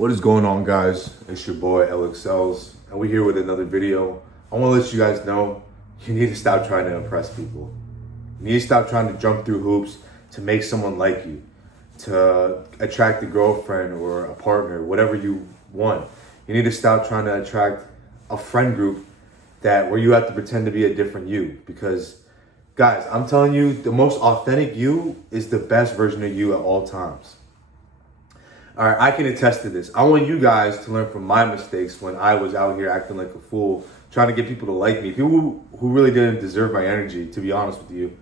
What is going on, guys? It's your boy elexcels, and we're here with another video. I want to let you guys know you need to stop trying to impress people. You need to stop trying to jump through hoops to make someone like you, to attract a girlfriend or a partner, whatever you want. You need to stop trying to attract a friend group where you have to pretend to be a different you. Because, guys, I'm telling you, the most authentic you is the best version of you at all times. All right, I can attest to this. I want you guys to learn from my mistakes when I was out here acting like a fool, trying to get people to like me. People who really didn't deserve my energy, to be honest with you.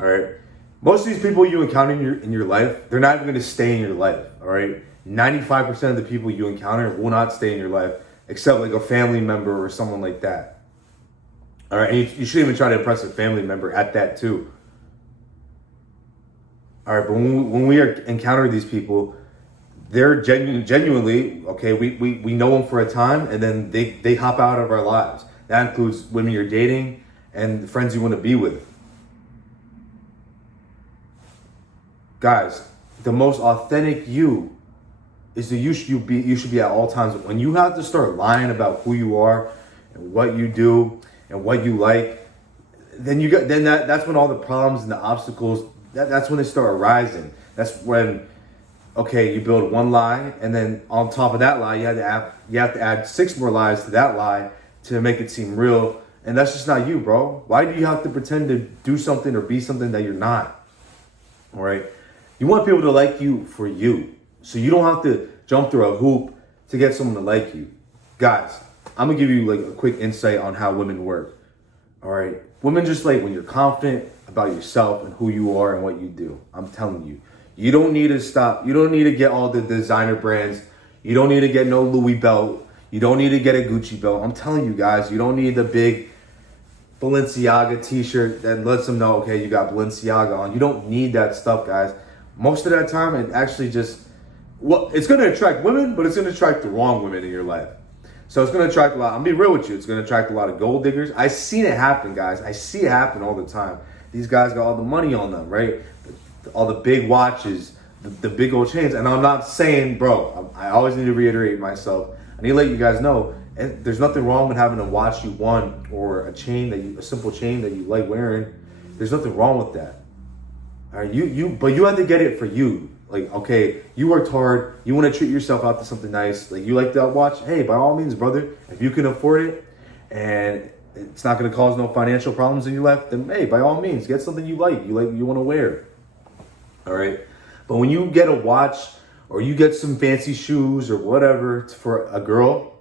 All right. Most of these people you encounter in your life, they're not even going to stay in your life. All right. 95% of the people you encounter will not stay in your life, except like a family member or someone like that. All right. And you shouldn't even try to impress a family member at that too. All right, but when we encounter these people, they're genuinely, okay, we know them for a time, and then they hop out of our lives. That includes women you're dating and the friends you want to be with. Guys, the most authentic you is the you should be at all times. When you have to start lying about who you are and what you do and what you like, that's when all the problems and the obstacles, that's when they start arising. That's when, okay, you build one lie, and then on top of that lie, you have to add 6 more lies to that lie to make it seem real. And that's just not you, bro. Why do you have to pretend to do something or be something that you're not? All right. You want people to like you for you, so you don't have to jump through a hoop to get someone to like you. Guys, I'm gonna give you like a quick insight on how women work. All right. Women just like when you're confident about yourself and who you are and what you do. I'm telling you, you don't need to stop. You don't need to get all the designer brands. You don't need to get no Louis belt. You don't need to get a Gucci belt. I'm telling you guys, you don't need the big Balenciaga t-shirt that lets them know, okay, you got Balenciaga on. You don't need that stuff, guys. Most of that time, it actually just, it's going to attract women, but it's going to attract the wrong women in your life. So it's going to attract a lot. I'm going to be real with you. It's going to attract a lot of gold diggers. I've seen it happen, guys. I see it happen all the time. These guys got all the money on them, right? All the big watches, the big old chains. And I'm not saying, bro, I always need to reiterate myself. I need to let you guys know, and there's nothing wrong with having a watch you want or a simple chain that you like wearing. There's nothing wrong with that. All right, but you have to get it for you. Like, okay, you worked hard. You want to treat yourself out to something nice. Like, you like that watch? Hey, by all means, brother, if you can afford it and it's not going to cause no financial problems in your life, then hey, by all means, get something you want to wear. All right. But when you get a watch or you get some fancy shoes or whatever for a girl,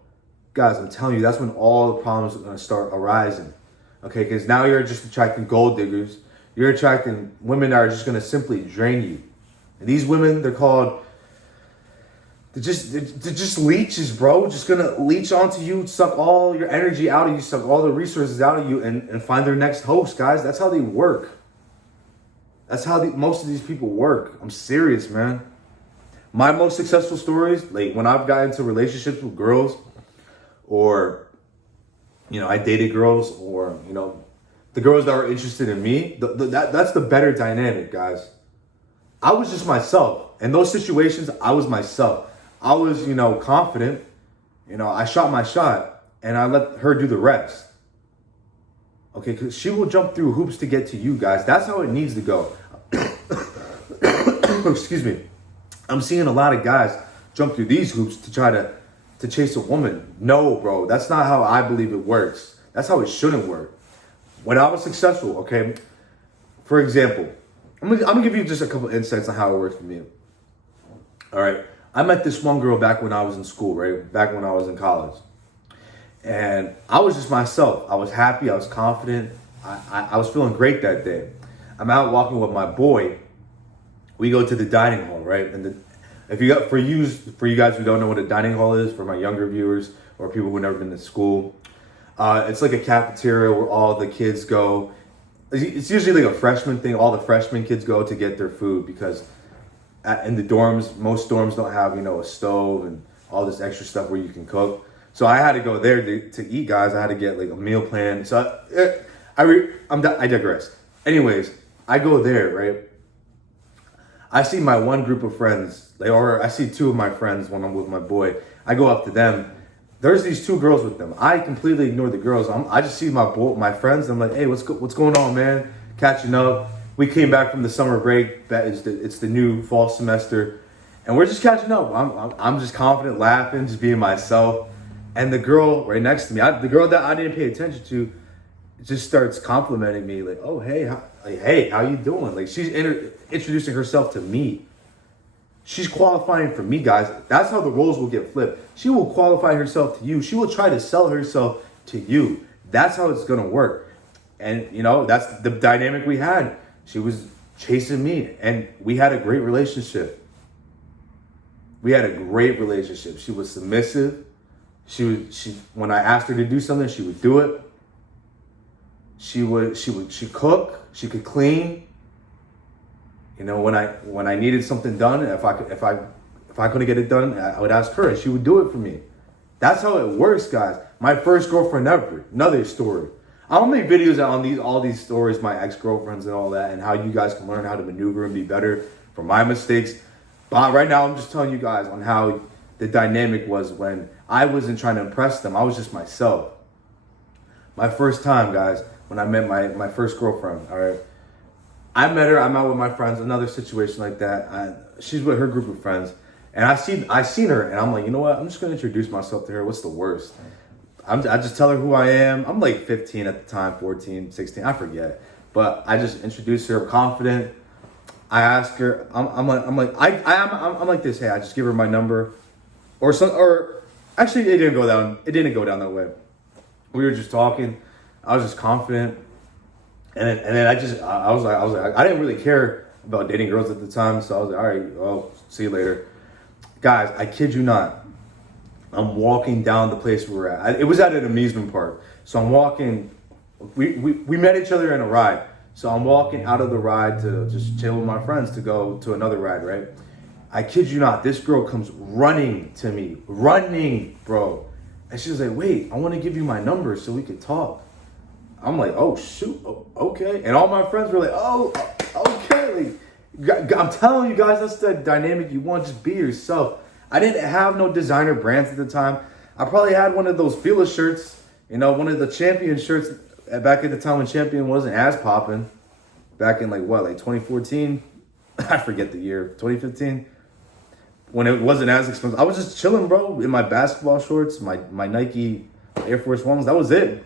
guys, I'm telling you, that's when all the problems are going to start arising. Okay, because now you're just attracting gold diggers. You're attracting women that are just going to simply drain you. And these women, they're just leeches, bro. Just gonna leech onto you, suck all your energy out of you, suck all the resources out of you, and find their next host, guys. That's how they work. That's how most of these people work. I'm serious, man. My most successful stories, like when I've gotten into relationships with girls, or I dated girls, or the girls that were interested in me. That's the better dynamic, guys. I was just myself. In those situations, I was myself. I was, confident. I shot my shot and I let her do the rest. Okay, because she will jump through hoops to get to you guys. That's how it needs to go. Excuse me. I'm seeing a lot of guys jump through these hoops to try to chase a woman. No, bro, that's not how I believe it works. That's how it shouldn't work. When I was successful, okay, for example, I'm gonna give you just a couple insights on how it works for me. All right. I met this one girl back when I was in school, right? Back when I was in college. And I was just myself. I was happy. I was confident. I was feeling great that day. I'm out walking with my boy. We go to the dining hall, right? And for you guys who don't know what a dining hall is, for my younger viewers or people who've never been to school, it's like a cafeteria where all the kids go. It's usually like a freshman thing. All the freshman kids go to get their food because in the dorms, most dorms don't have, a stove and all this extra stuff where you can cook. So I had to go there to eat, guys. I had to get like a meal plan. So I digress. Anyways, I go there, right? I see my one group of friends, or I see two of my friends when I'm with my boy. I go up to them. There's these two girls with them. I completely ignore the girls. I just see my friends. I'm like, hey, what's going on, man? Catching up. We came back from the summer break. It's the new fall semester, and we're just catching up. I'm just confident, laughing, just being myself. And the girl right next to me, the girl that I didn't pay attention to, just starts complimenting me, like, oh, hey, how you doing? Like, she's introducing herself to me. She's qualifying for me, guys. That's how the roles will get flipped. She will qualify herself to you. She will try to sell herself to you. That's how it's going to work. And, that's the dynamic we had. She was chasing me, and we had a great relationship. She was submissive. She when I asked her to do something, she would do it. She cook. She could clean. When I needed something done, if I couldn't get it done, I would ask her, and she would do it for me. That's how it works, guys. My first girlfriend ever. Another story. I'll make videos on all these stories, my ex-girlfriends and all that, and how you guys can learn how to maneuver and be better from my mistakes. But right now, I'm just telling you guys on how the dynamic was when I wasn't trying to impress them. I was just myself. My first time, guys, when I met my first girlfriend, all right? I met her, I'm out with my friends, another situation like that. She's with her group of friends. And I seen her, and I'm like, you know what? I'm just going to introduce myself to her. What's the worst? I just tell her who I am. I'm like 15 at the time, 14, 16, I forget. But I just introduced her, confident. I ask her, I'm like this, hey, I just give her my number. Or actually it didn't go down that way. We were just talking. I was just confident. And then I was like, I didn't really care about dating girls at the time. So I was like, all right, well, see you later. Guys, I kid you not. I'm walking down the place we were at. It was at an amusement park. So I'm walking, we met each other in a ride. So I'm walking out of the ride to just chill with my friends to go to another ride, right? I kid you not, this girl comes running to me, bro. And she's like, wait, I want to give you my number so we could talk. I'm like, oh, shoot, okay. And all my friends were like, oh, okay. Like, I'm telling you guys, that's the dynamic you want. Just be yourself. I didn't have no designer brands at the time. I probably had one of those Fila shirts, one of the Champion shirts back at the time when Champion wasn't as popping. Back in like 2014? I forget the year, 2015? When it wasn't as expensive. I was just chilling, bro, in my basketball shorts, my Nike Air Force Ones. That was it.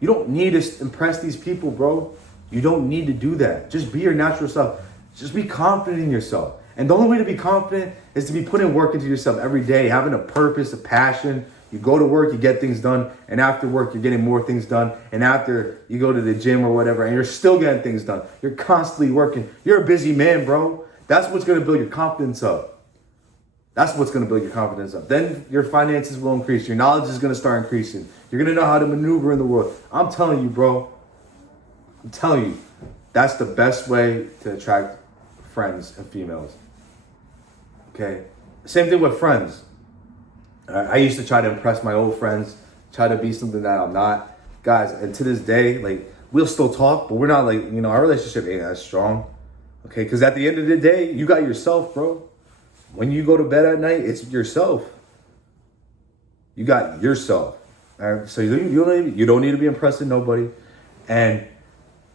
You don't need to impress these people, bro. You don't need to do that. Just be your natural self. Just be confident in yourself. And the only way to be confident is to be putting work into yourself every day, having a purpose, a passion. You go to work, you get things done. And after work, you're getting more things done. And after you go to the gym or whatever, and you're still getting things done. You're constantly working. You're a busy man, bro. That's what's going to build your confidence up. Then your finances will increase. Your knowledge is going to start increasing. You're going to know how to maneuver in the world. I'm telling you, bro. That's the best way to attract friends and females. Okay? Same thing with friends. I used to try to impress my old friends, try to be something that I'm not. Guys, and to this day, like, we'll still talk, but we're not like, our relationship ain't as strong. Okay? Because at the end of the day, you got yourself, bro. When you go to bed at night, it's yourself. You got yourself. All right? So you don't need to be impressing nobody. And,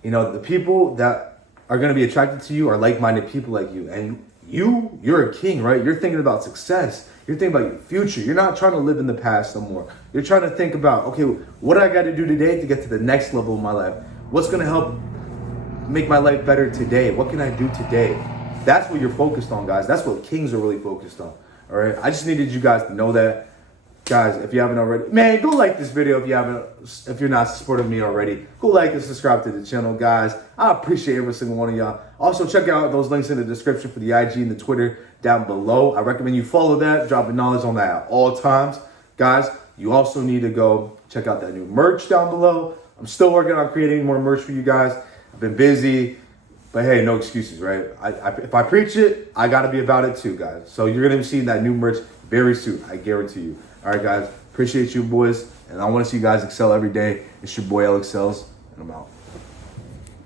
the people that are going to be attracted to you are like-minded people like you. And you're a king, right? You're thinking about success. You're thinking about your future. You're not trying to live in the past no more. You're trying to think about, okay, what I got to do today to get to the next level of my life? What's going to help make my life better today? What can I do today? That's what you're focused on, guys. That's what kings are really focused on. All right. I just needed you guys to know that. Guys, if you haven't already, man, go like this video if you're not supporting me already. Go like and subscribe to the channel, guys. I appreciate every single one of y'all. Also, check out those links in the description for the IG and the Twitter down below. I recommend you follow that, dropping knowledge on that at all times. Guys, you also need to go check out that new merch down below. I'm still working on creating more merch for you guys. I've been busy. But hey, no excuses, right? If I preach it, I got to be about it too, guys. So you're going to be seeing that new merch very soon. I guarantee you. All right, guys. Appreciate you, boys. And I want to see you guys excel every day. It's your boy, elexcels, and I'm out.